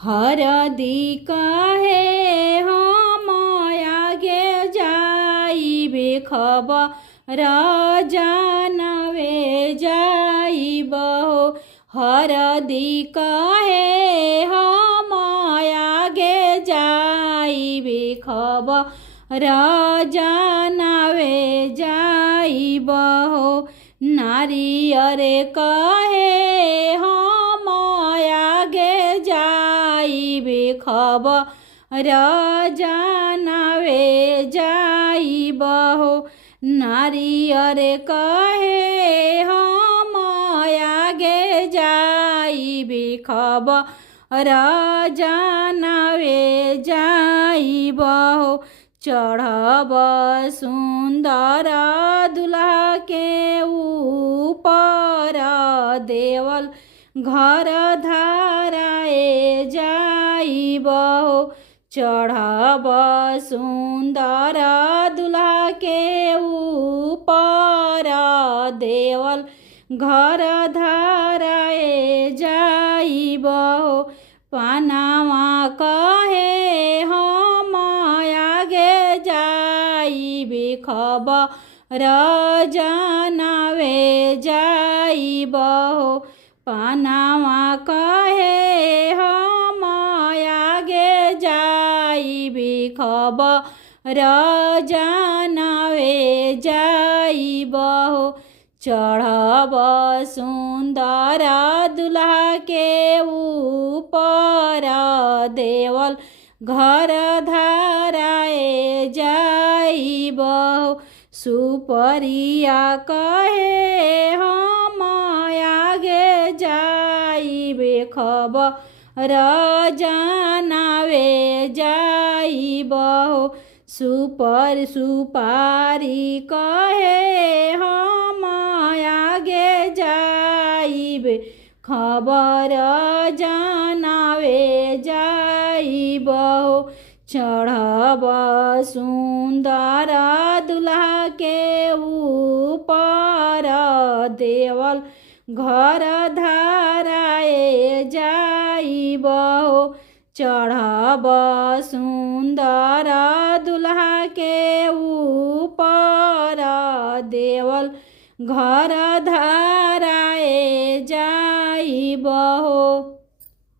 हरदी कहे हम आगे जाइबे खबर जानवे जाइब हो। हरदी कहे हम आगे जाइबे खबर जानवे जाइब हो। नारियर कहे हम आगे जाइबे खबर जानवे जाइब हो। नारियर कहे हम आगे जाइबे खबर जानवे जाइब हो। चढ़ब सुंदर दुल्हा के ऊपर देवल घर धाराए जाइब हो। चढ़ब सुंदर दुल्हा के ऊपर देवल घर धाराए जाइब हो। पनावा कहे हम आगे जाइबे खबर जानवे जाइब हो। पनावा कहे हम आगे जाइबे खबर जानवे जाइब हो। चढ़ब सुंदर दुल्हा के ऊपर देवल घर धाराए जाइब हो। सुपरिया कहे हम आगे जाइबे खबर जानवे जाइब हो। सुपारी कहे हम आगे जाइबे खबर जानवे जाइब हो। चढ़ब सुंदर दुल्हा के ऊपर देवल घर धाराए जाइब हो। चढ़ब सुंदर दुल्हा के ऊपर देवल घर धाराए जाइब हो।